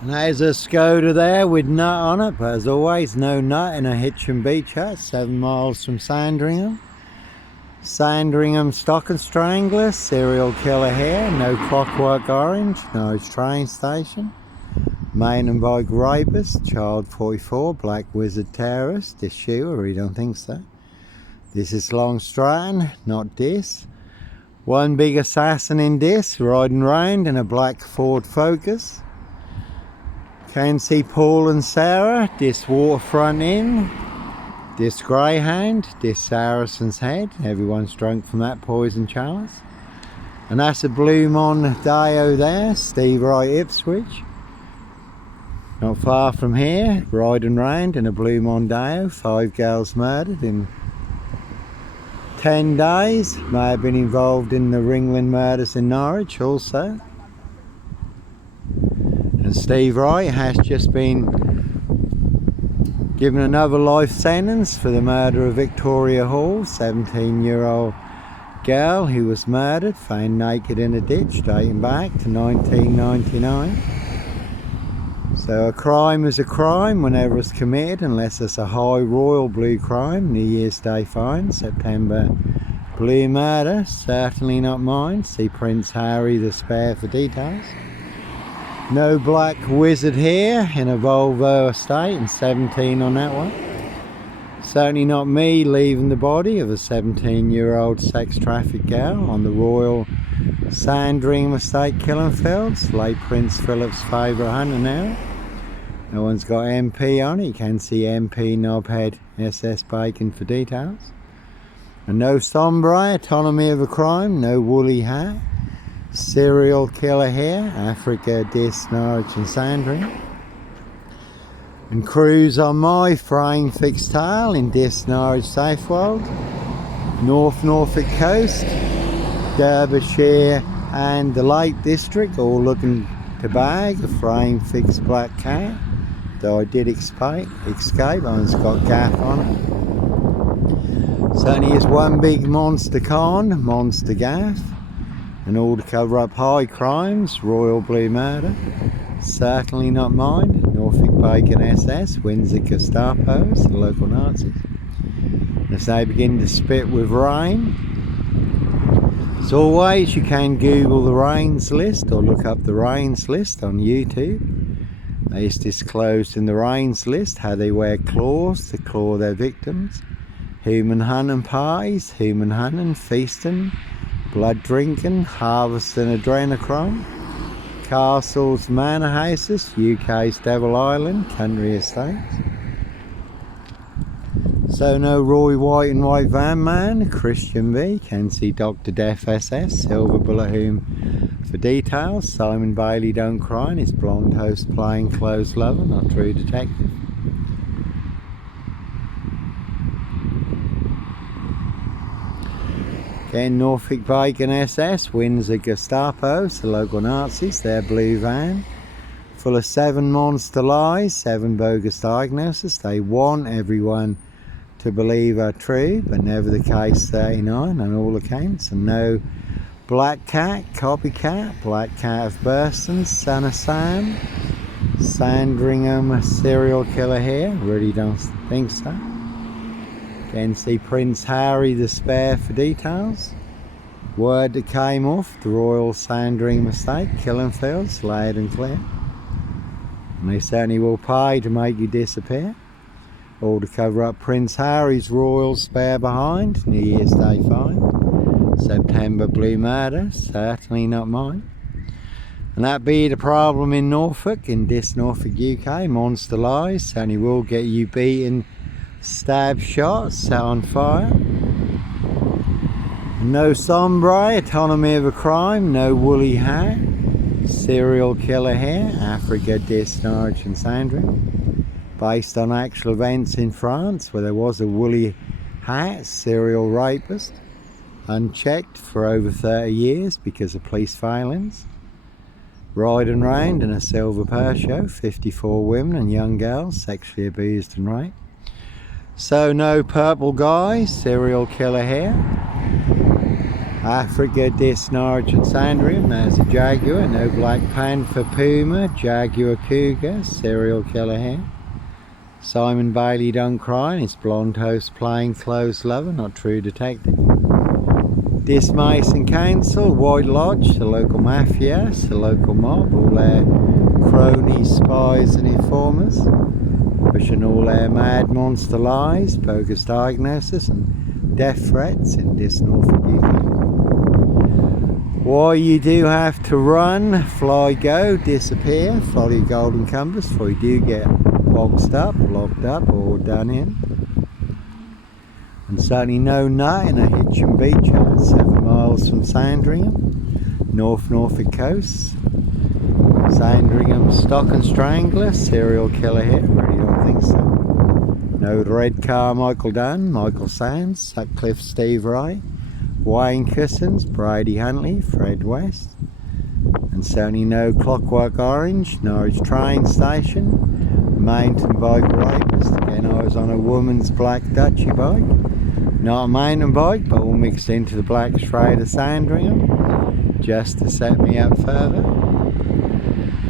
And there's a Skoda there with nut on it, but as always, no nut in a Heacham beach hut, 7 miles from Sandringham. Sandringham stock and strangler, serial killer here, no Clockwork Orange, Norwich train station. Main and bike rapist, child 44, black wizard terrorist, this shoe, I really don't think so. This is Long Stratton, not this. One big assassin in this, riding round in a black Ford Focus. Can see Paul and Sarah, this Waterfront Inn, this Greyhound, this Saracen's Head, everyone's drunk from that poison chalice. And that's a Blue Mondeo there, Steve Wright Ipswich. Not far from here, riding round in a Blue Mondeo, 5 girls murdered in 10 days. May have been involved in the Ringland murders in Norwich also. And Steve Wright has just been given another life sentence for the murder of Victoria Hall, 17-year-old girl who was murdered, found naked in a ditch dating back to 1999. So a crime is a crime whenever it's committed, unless it's a high royal blue crime. New Year's Day fine, September blue murder, certainly not mine. See Prince Harry the Spare for details. No black wizard here in a Volvo estate, and 17 on that one. Certainly not me leaving the body of a 17-year-old sex trafficked girl on the Royal Sandringham estate, Killenfields, late Prince Philip's favourite hunter now. No one's got MP on it. You can see MP Knobhead SS Bacon for details. And no Sombre, autonomy of a crime, no woolly hat. Serial killer here, Africa, Dis, Norwich and Sandringham. And cruise on my frame fixed tail in Dis, Norwich, Safewold. North Norfolk coast, Derbyshire and the Lake District, all looking to bag a frame fixed black cat. Though I did escape, it's got gaff on it. Certainly is one big monster con, monster gaff. And all to cover up high crimes, royal blue murder, certainly not mine. Norfolk Bacon SS, Windsor Gestapos, the local Nazis. As they begin to spit with rain. As always, you can Google the rains list or look up the rains list on YouTube. It's disclosed in the rains list how they wear claws to claw their victims. Human hunting parties, human hunting, feasting, blood drinking, harvesting adrenochrome, castles, manor houses, UK's Devil Island, country estates. So no Roy White and White Van Man, Christian V, can see Dr. Death SS, Silver Bullet Whom for details. Simon Bailey Don't Cry and his blonde host plain clothes lover, not true detective. Again, Norfolk Bacon SS, Windsor Gestapos, the local Nazis, their blue van, full of 7 monster lies, 7 bogus diagnoses. They want everyone to believe are true, but never the case 39 on all accounts. And no Black Cat, Copycat, Black Cat of Burston, Son of Sam, Sandringham serial killer here, really don't think so. Again, see Prince Harry the Spare for details. Word that came off the Royal Sandringham estate, Killenfields, loud and clear. And they certainly will pay to make you disappear. All to cover up Prince Harry's royal spare behind, New Year's Day fine. September blue murder, certainly not mine. And that be the problem in Norfolk, in this Norfolk UK, monster lies, certainly will get you beaten, stab shot, set on fire. No Sombre, autonomy of a crime, no woolly hat. Serial killer here, Africa, Dis, Norwich and Sandringham. Based on actual events in France where there was a woolly hat serial rapist, unchecked for over 30 years because of police violence. Riding round in a silver Peugeot, 54 women and young girls sexually abused and raped. So no purple guy, serial killer here. Africa, Dis, Norwich and Sandringham. There's a jaguar, no black panther, puma, jaguar, cougar, serial killer here. Simon Bailey don't cry, and his blonde host plain clothes lover, not true detective. Dis Mason Council, White Lodge, the local mafia, the local mob, all their cronies, spies and informers, pushing all their mad monster lies, bogus diagnosis and death threats in Dis Norfolk UK. Why you do have to run, fly, go, disappear, follow your golden compass before you do get boxed up, locked up or done in. And certainly no nut in a Heacham beach, 7 miles from Sandringham, North Norfolk coast. Sandringham stock and strangler, serial killer here, really don't think so. No red car, Michael Dunn, Michael Sands, Sutcliffe, Steve Wright, Wayne Cousins, Brady Huntley, Fred West. And certainly no Clockwork Orange, Norwich train station, mountain bike rapist. Again, I was on a woman's black Dutchy bike. Not a mountain bike, but all mixed into the black shroud of Sandringham, just to set me up further.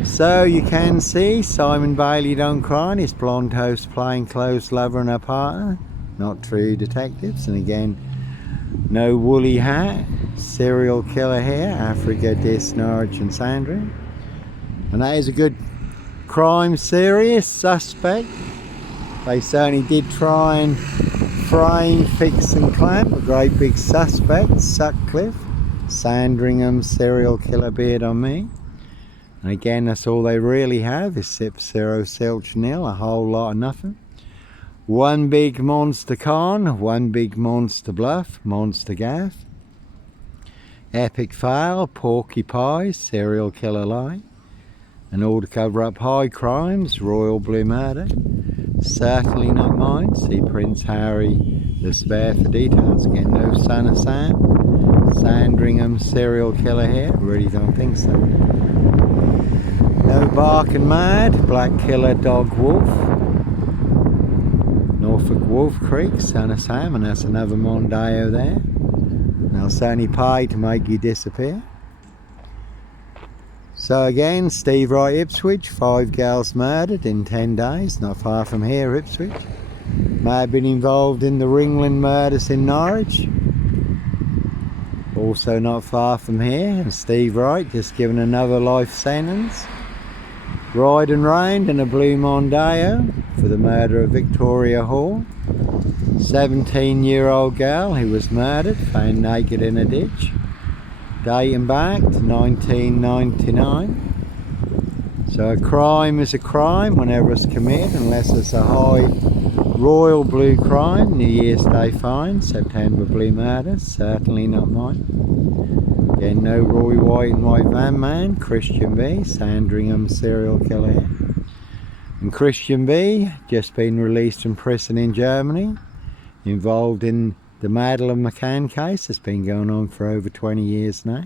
So you can see Simon Bailey don't cry, and his blonde host plainclothes lover and her partner, not true detectives. And again, no woolly hat, serial killer here, Africa, Dis, Norwich and Sandringham. And that is a good crime series, suspect. They certainly did try and frame, fix and clamp a great big suspect, Sutcliffe, Sandringham serial killer beard on me. And again, that's all they really have is sip, zero, silch, nil, a whole lot of nothing. One big monster con, one big monster bluff, monster gaff. Epic fail, porky pie, serial killer lie. And all to cover up high crimes, royal blue murder. Certainly not mine. See Prince Harry, the spare for details. Again, no son of Sam. Sandringham serial killer here. Really don't think so. No barking mad. Black killer dog wolf. Norfolk Wolf Creek, son of Sam, and that's another Mondeo there. They'll certainly pay to make you disappear. So again, Steve Wright, Ipswich, 5 girls murdered in 10 days, not far from here, Ipswich. May have been involved in the Ringland murders in Norwich, also not far from here. And Steve Wright just given another life sentence. Ride and reigned in a blue Mondeo for the murder of Victoria Hall. 17-year-old girl who was murdered, found naked in a ditch. Dating back to 1999. So a crime is a crime whenever it's committed, unless it's a high royal blue crime. New Year's Day fine, September blue murder, certainly not mine. Again, no Roy White and White Van Man, Christian B, Sandringham serial killer here. And Christian B, just been released from prison in Germany, involved in the Madeleine McCann case that's been going on for over 20 years now.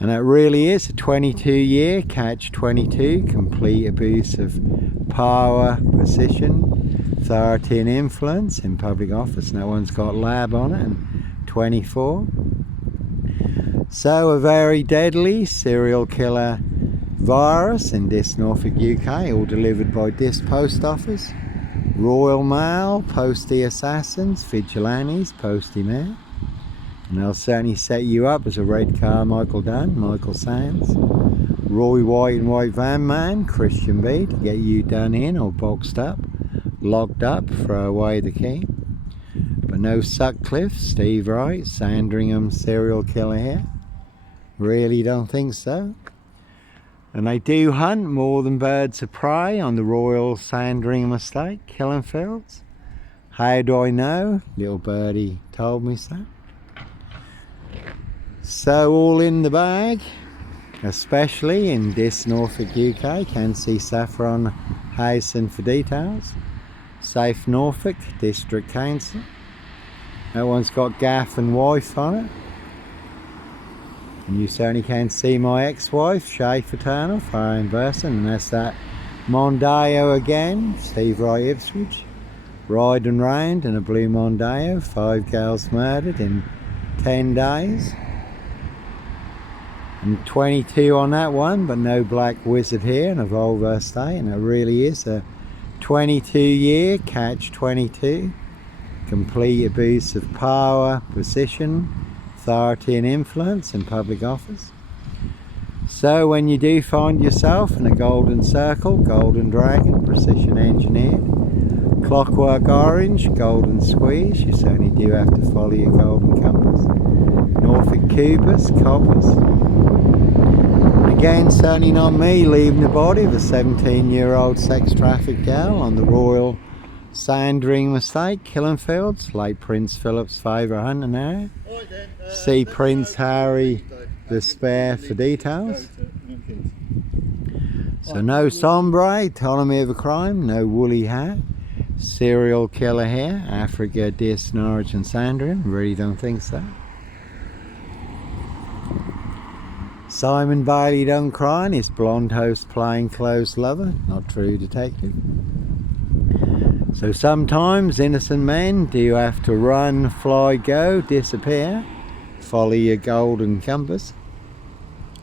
And it really is a 22-year catch-22, complete abuse of power, position, authority and influence in public office. No one's got lab on it, and 24. So a very deadly serial killer virus in Dis Norfolk UK, all delivered by Dis Post Office. Royal Mail, Postie Assassins, Vigilantes, Postie Mail. And they'll certainly set you up as a red car, Michael Dunn, Michael Sands. Roy White and White Van Man, Christian B, to get you done in or boxed up, locked up, throw away the key. But no Sutcliffe, Steve Wright, Sandringham serial killer here. Really don't think so. And they do hunt more than birds of prey on the Royal Sandringham estate, Killenfields. How do I know? Little birdie told me so. So all in the bag, especially in Dis Norfolk UK. Can see Saffron Housen for details. Safe Norfolk District Council. That one's got gaff and wife on it. And you certainly can see my ex-wife, Shay Fraternal, Fire Person, and that's that Mondeo again, Steve Wright, Ipswich. Ride and reigned in a blue Mondeo, 5 girls murdered in 10 days. And 22 on that one, but no black wizard here in a Volvo state, and it really is a 22-year catch 22. Complete abuse of power, position, authority and influence in public office. So when you do find yourself in a golden circle, golden dragon, precision engineered, clockwork orange, golden squeeze, you certainly do have to follow your golden compass. Norfolk Cubus, coppers. Again, certainly not me leaving the body of a 17-year-old sex trafficked gal on the Royal Sandringham estate, Killenfields, late Prince Philip's favourite hunting area. See Prince Harry the Spare for details. So no sombre, ptolemy of a crime, no woolly hat, serial killer here, Africa, Dis, Norwich and Sandringham, really don't think so. Simon Bailey don't cry and his blonde host plainclothes lover, not true detective. So sometimes innocent men do have to run, fly, go, disappear, follow your golden compass.